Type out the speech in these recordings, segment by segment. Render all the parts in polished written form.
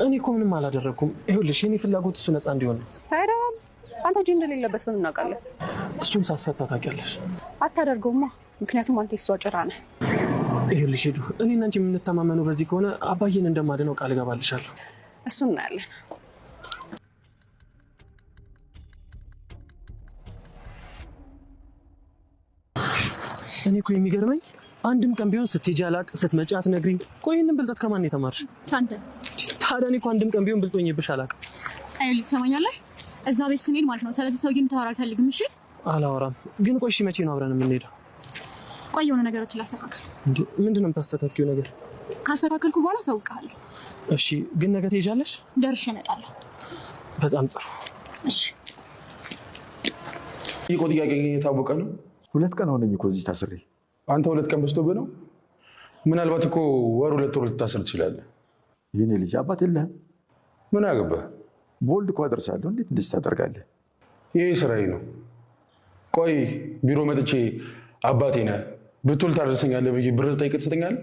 እኔ እኮ ምንም አላደረኩም። ይኸውልሽ የኔ ፍላጎት እሱ ነፃ እንዲሆን። ታዲያ አንተ እጅ እንደሌለበት ምን እናውቃለን? እሱን ሳስፈታ ታውቂያለሽ። አታደርገውማ፣ ምክንያቱም አንተ እሷ ጭራ ነህ። ይኸውልሽ ሄዱ፣ እኔና አንቺ የምንተማመነው በዚህ ከሆነ አባዬን እንደማድነው ቃል እገባልሻለሁ። እሱን እናያለን። እኔ እኮ የሚገርመኝ አንድም ቀን ቢሆን ስትሄጂ አላቅ ስትመጪ አትነግሪኝ። ቆይ ይሄንን ብልጠት ከማን የተማርሽ? አንተ። ታዲያ እኔ እኮ አንድም ቀን ቢሆን ብልጦኝብሽ አላቅ። አይል ትሰማኛለህ? እዛ ቤት ስንሄድ ማለት ነው ስለዚህ ሰውዬ እንድታወራ አልፈልግም። እሺ አላወራም። ግን ቆይ እሺ መቼ ነው አብረን የምንሄደው? ቆይ የሆነ ነገሮችን ላስተካክል። እንዴ ምንድን ነው የምታስተካክዪው ነገር? ካስተካከልኩ በኋላ አሳውቅሃለሁ። እሺ ግን ነገ ትሄጃለሽ? ደርሼ እመጣለሁ። በጣም ጥሩ። እሺ ይቆ ጥያቄ የታወቀ ነው። 2 ቀን ሆነኝ እኮ እዚህ ታስሬ። አንተ 2 ቀን በዝቶብህ ነው። ምናልባት እኮ ወር 2 ወር ልታስር ትችላለህ። የኔ ልጅ አባት የለህም? ምን አገባህ? ቦልድ እኮ አደርሳለሁ። እንዴት እንደዚህ ታደርጋለህ? ይሄ ስራዬ ነው። ቆይ ቢሮ መጥቼ አባቴ ነህ ብትል ታደርሰኛለህ ብዬ ብር ጠይቀህ ትሰጠኛለህ?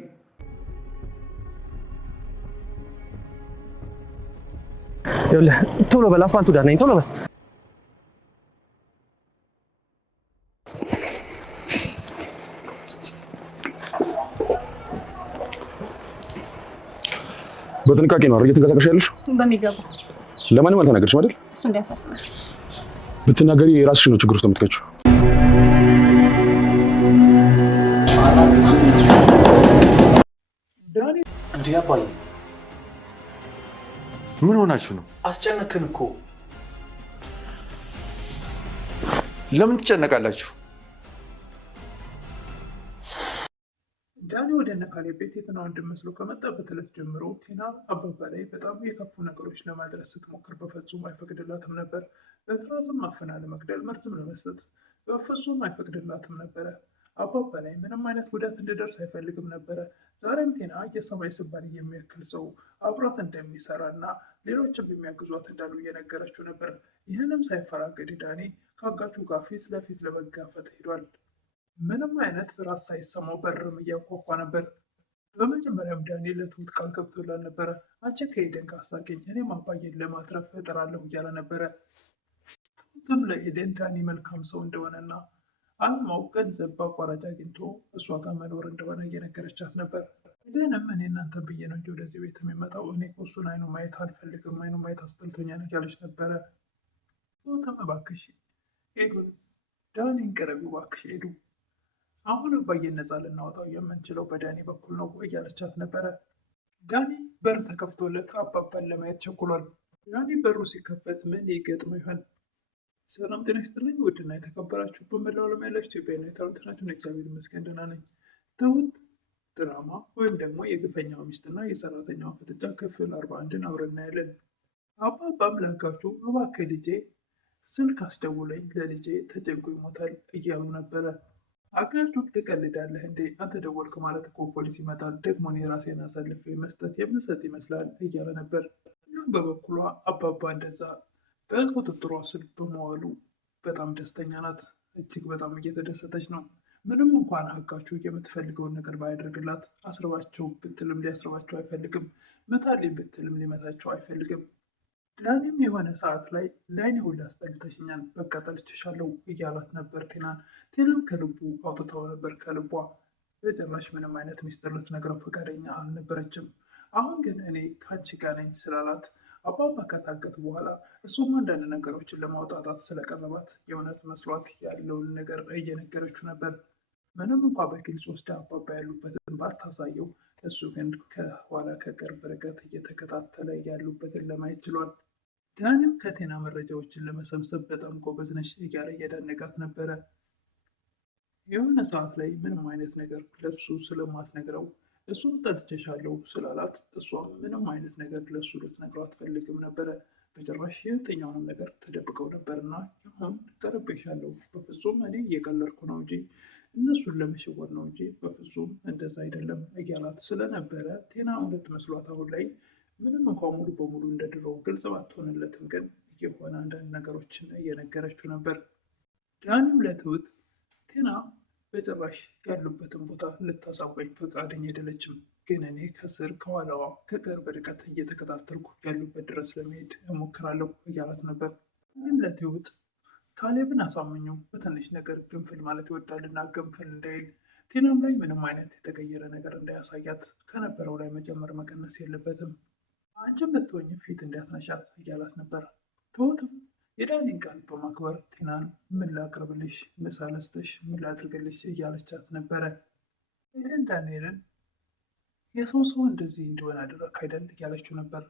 ይኸውልህ ቶሎ በል፣ አስፋልቱ ዳር ነኝ። ቶሎ በል። በጥንቃቄ ነው አይደል እየተንቀሳቀስሽ ያለሽ? በሚገባ። ለማንም አልተናገርሽም አይደል? እሱ እንዳያሳስብህ። ብትናገሪ የራስሽ ነው ችግር ውስጥ የምትከቺው። ዳኒ እንዴ አባዬ ምን ሆናችሁ ነው? አስጨነቅን እኮ። ለምን ትጨነቃላችሁ? ዳኒ ወደ ነካሌ ቤት የትና ወንድም መስሎ ከመጣበት ዕለት ጀምሮ ቴና አባባ ላይ በጣም የከፉ ነገሮች ለማድረስ ስትሞክር በፍጹም አይፈቅድላትም ነበር። በትራስም አፍና ለመግደል መርዝም ለመስጠት በፍጹም አይፈቅድላትም ነበረ። አባባ ላይ ምንም አይነት ጉዳት እንዲደርስ አይፈልግም ነበረ። ዛሬም ቴና የሰማይ ስባሪ የሚያክል ሰው አብሯት እንደሚሰራ እና ሌሎችም የሚያግዟት እንዳሉ እየነገረችው ነበር። ይህንም ሳይፈራገድ ዳኒ ከአጋቹ ጋር ፊት ለፊት ለመጋፈጥ ሄዷል። ምንም አይነት ፍርሃት ሳይሰማው በርም እያንኳኳ ነበር። በመጀመሪያም ዳኒ ለትሁት ቃል ገብቶላል ነበረ። አንቺ ከኤደን ጋር አስታርቂኝ፣ እኔም አባዬን ለማትረፍ እጥራለሁ እያለ ነበረ። ትሁትም ለኤደን ዳኒ መልካም ሰው እንደሆነና አልማው ገንዘብ በአቋራጭ አግኝቶ እሷ ጋር መኖር እንደሆነ እየነገረቻት ነበር። ኤደንም እኔ እናንተ ብዬ ነው እንጂ ወደዚህ ቤት የሚመጣው እኔ እሱን አይኑ ማየት አልፈልግም፣ አይኑ ማየት አስጠልቶኛል እያለች ነበረ። ትሁትም እባክሽ ኤዱን ዳኒን ቅረቢው እባክሽ ኤዱ፣ አሁን አባዬን ነፃ ልናወጣው የምንችለው በዳኒ በኩል ነው እያለቻት ነበረ። ዳኒ በር ተከፍቶለት አባባን ለማየት ቸኩሏል። ዳኒ በሩ ሲከፈት ምን ይገጥመው ይሆን? ሰላም ጤና ይስጥልኝ ውድና የተከበራችሁ በመላው ዓለም ያላችሁ ኢትዮጵያውያን ታውቁታላችሁ። እግዚአብሔር ይመስገን ደህና ነኝ። ትሁት ድራማ ወይም ደግሞ የግፈኛው ሚስትና የሰራተኛዋ ፍጥጫ ክፍል 41ን አብረን እናያለን። አባባም ላጋችሁ እባክህ ልጄ ስልክ አስደውለኝ ለልጄ ተጨንቆ ይሞታል እያሉ ነበረ። አጋቹ ትቀልዳለህ እንዴ? አንተ ደወልክ ማለት እኮ ፖሊስ ይመጣል፣ ደግሞ እኔ ራሴን አሳልፌ መስጠት የምሰጥ ይመስላል እያለ ነበር። እናም በበኩሏ አባባ እንደዛ በቁጥጥሯ ስር በመዋሉ በጣም ደስተኛ ናት። እጅግ በጣም እየተደሰተች ነው። ምንም እንኳን አጋቹ የምትፈልገውን ነገር ባያደርግላት አስርባቸው ብትልም ሊያስርባቸው አይፈልግም። መታልኝ ብትልም ሊመታቸው አይፈልግም። ዳኒም የሆነ ሰዓት ላይ ለአይኔ ሁሉ አስጠልተሽኛል፣ በቃ ጠልቼሻለሁ እያላት ነበር ቴናን። ቴናም ከልቡ አውጥተው ነበር ከልቧ። በጭራሽ ምንም አይነት ሚስጥር ልትነግረው ፈቃደኛ አልነበረችም። አሁን ግን እኔ ከአንቺ ጋር ነኝ ስላላት አባባ ከታገቱ በኋላ እሱም አንዳንድ ነገሮችን ለማውጣታት ስለቀረባት የእውነት መስሏት ያለውን ነገር እየነገረችው ነበር። ምንም እንኳ በግልጽ ወስዳ አባባ ያሉበትን ባታሳየው፣ እሱ ግን ከኋላ ከቅርብ ርቀት እየተከታተለ ያሉበትን ለማየት ችሏል። ዳኒም ከቴና መረጃዎችን ለመሰብሰብ በጣም ጎበዝ ነሽ እያለ እያዳነቃት ነበረ። የሆነ ሰዓት ላይ ምንም አይነት ነገር ለሱ ስለማትነግረው እሱም ጠልቼሻለሁ ስላላት እሷም ምንም አይነት ነገር ለሱ ልትነግረው አትፈልግም ነበረ። በጭራሽ የትኛውንም ነገር ተደብቀው ነበርና ይሁን ቀርቤሻለሁ፣ በፍጹም እኔ እየቀለድኩ ነው እንጂ እነሱን ለመሸወር ነው እንጂ በፍጹም እንደዛ አይደለም እያላት ስለነበረ ቴና እውነት መስሏት አሁን ላይ ምንም እንኳ ሙሉ በሙሉ እንደ ድሮ ግልጽ ባትሆንለትም ግን የሆነ አንዳንድ ነገሮችን እየነገረችው ነበር። ዳኒም ለትሁት ቴና በጭራሽ ያሉበትን ቦታ ልታሳወኝ ፈቃደኛ አይደለችም። ግን እኔ ከስር ከኋላዋ ከቅርብ ርቀት እየተከታተልኩ ያሉበት ድረስ ለመሄድ እሞክራለሁ እያላት ነበር። እኔም ለትሁት ካሌብን አሳምኘው በትንሽ ነገር ግንፍል ማለት ይወዳልና ግንፍል እንዳይል፣ ቲናም ላይ ምንም አይነት የተቀየረ ነገር እንዳያሳያት ከነበረው ላይ መጨመር መቀነስ የለበትም። አንቺም ብትሆኝ ፊት እንዳትነሻት እያላት ነበር። ትሁትም የዳኒን ቃል በማክበር ቲናን ምን ላቅርብልሽ፣ ምሳ ልስጥሽ፣ ምን ላድርግልሽ እያለቻት ነበረ። ኤደን ዳንኤልን የሰው እንደዚህ እንዲሆን አደረግክ አይደል እያለችው ነበር።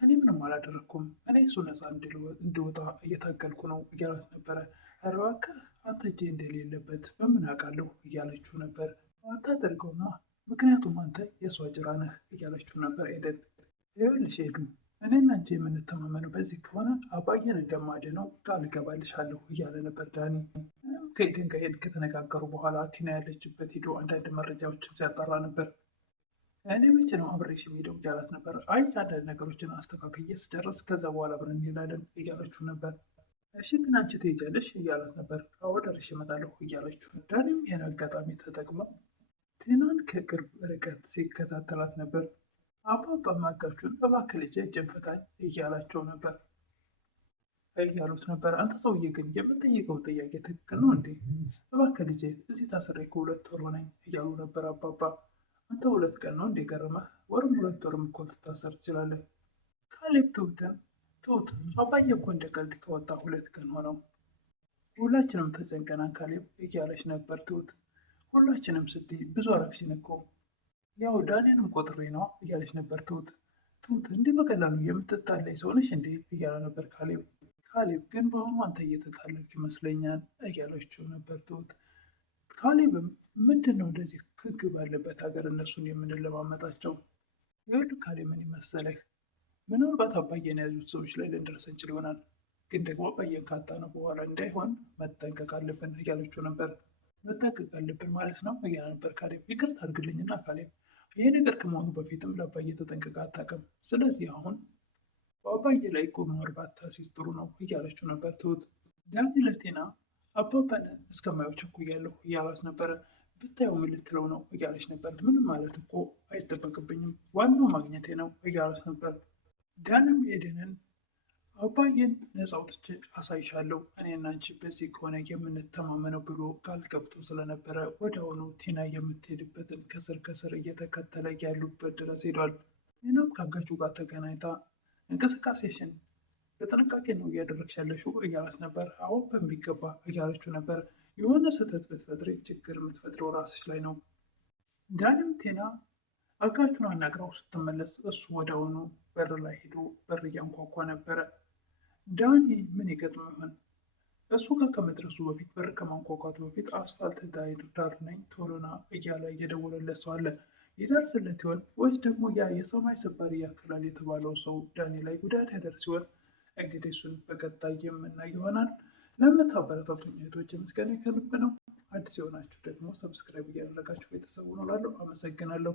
እኔ ምንም አላደረግኩም፣ እኔ እሱ ነፃ እንዲወጣ እየታገልኩ ነው እያላት ነበረ። ኧረ እባክህ አንተ እጄ እንደሌለበት በምን አውቃለሁ እያለችው ነበር። አታደርገውማ፣ ምክንያቱም አንተ የእሷ ጭራ ነህ እያለችው ነበር ኤደን። ይኸውልሽ ኤዱ፣ እኔና አንቺ የምንተማመነው በዚህ ከሆነ አባዬን እንደማድነው ቃል እገባልሻለሁ እያለ ነበር ዳኒ። ከኤደን ጋር ከተነጋገሩ በኋላ ቲና ያለችበት ሄዶ አንዳንድ መረጃዎችን ሲያጣራ ነበር። እኔ መቼ ነው አብሬሽ የሚሄደው እያላት ነበር። አይ አንዳንድ ነገሮችን አስተካክዬ ስጨርስ ከዛ በኋላ አብረን እንሄዳለን እያለችው ነበር። እሺ ግን አንቺ ትሄጃለሽ እያላት ነበር። አዎ ደርሼ እመጣለሁ እያለችው። ዳኒም ይህን አጋጣሚ ተጠቅሞ ቲናን ከቅርብ ርቀት ሲከታተላት ነበር። አባባ ማጋቹን እባክህ ልጄ እጄን ፍታኝ እያሉት ነበር። አንተ ሰውዬ ግን የምጠይቀው ጥያቄ ትክክል ነው እንዴ? እባክህ ልጄ እዚህ ታስሬ ከ2 ወር ሆነኝ እያሉ ነበር አባባ። አንተ 2 ቀን ነው እንዴ ገረመህ? ወርም 2 ወርም እኮ ልታሰር ትችላለህ። ካሌብ ትሁት አባዬ እኮ እንደ ቀልድ ከወጣ 2 ቀን ሆነው፣ ሁላችንም ተጨንቀናል ካሌብ እያለች ነበር ትሁት። ሁላችንም ስትይ ብዙ አረግሽን እኮ፣ ያው ዳኔንም ቆጥሬ ነው እያለች ነበር ትሁት። እንዲህ በቀላሉ የምትጣላይ ሰው ነሽ እንዴ እያለ ነበር ካሌብ ግን በአሁኑ አንተ እየተጣለክ ይመስለኛል እያለችው ነበር ትሁት። ካሌብም ምንድን ነው እንደዚህ ህግ ባለበት ሀገር እነሱን የምንለማመጣቸው? ይኸውልህ ካሌብ ምን መሰለህ፣ ምናልባት አባዬን የያዙት ሰዎች ላይ ልንደርስ እንችል ይሆናል፣ ግን ደግሞ አባዬን ካጣነው በኋላ እንዳይሆን መጠንቀቅ አለብን እያለችው ነበር። መጠንቀቅ አለብን ማለት ነው እያለ ነበር ካሌብ። ይቅርታ አድርግልኝና ካሌብ፣ ይሄ ነገር ከመሆኑ በፊትም ለአባዬ ተጠንቅቃ አታውቅም። ስለዚህ አሁን በአባዬ ላይ ቁም ባታሲዝ ጥሩ ነው እያለችው ነበር ትሁት። ዳኒ ለቲና አባባን እስከማየው ቸኩያለሁ እያላት ነበረ። ብታየው ምን ልትለው ነው እያለች ነበር። ምንም ማለት እኮ አይጠበቅብኝም፣ ዋናው ማግኘቴ ነው እያለች ነበር። ዳንም ኤደንን አባዬን ነፃ አውጥቼ አሳይሻለሁ፣ እኔና አንቺ በዚህ ከሆነ የምንተማመነው ብሎ ቃል ገብቶ ስለነበረ ወዲያውኑ ቲና የምትሄድበትን ከስር እየተከተለ ያሉበት ድረስ ሄዷል። ቲናም ከአጋቹ ጋር ተገናኝታ እንቅስቃሴሽን በጥንቃቄ ነው እያደረግሽ ያለሽው እያላት ነበር። አዎ በሚገባ እያለችው ነበር። የሆነ ስህተት ብትፈጥሪ ችግር የምትፈጥረው ራስሽ ላይ ነው። ዳንም ቲና አጋቹን አናግራው ስትመለስ እሱ ወዲያውኑ በር ላይ ሄዶ በር እያንኳኳ ነበረ። ዳኒ ምን ይገጥመው ይሆን? እሱ ጋር ከመድረሱ በፊት በር ከማንኳኳቱ በፊት አስፋልት ዳር ነኝ ቶሎና እያለ እየደወለለት ሰው አለ። ይደርስለት ይሆን ወይስ ደግሞ ያ የሰማይ ስባሪ ያክላል የተባለው ሰው ዳኒ ላይ ጉዳት ያደርስ ሲሆን? እንግዲህ እሱን በቀጣይ የምናይ ይሆናል። ለምታበረታቱኝ እህቶቼ ምስጋና ከልብ ነው። አዲስ የሆናችሁ ደግሞ ሰብስክራይብ እያደረጋችሁ ቤተሰቡ ነው ላለሁ አመሰግናለሁ።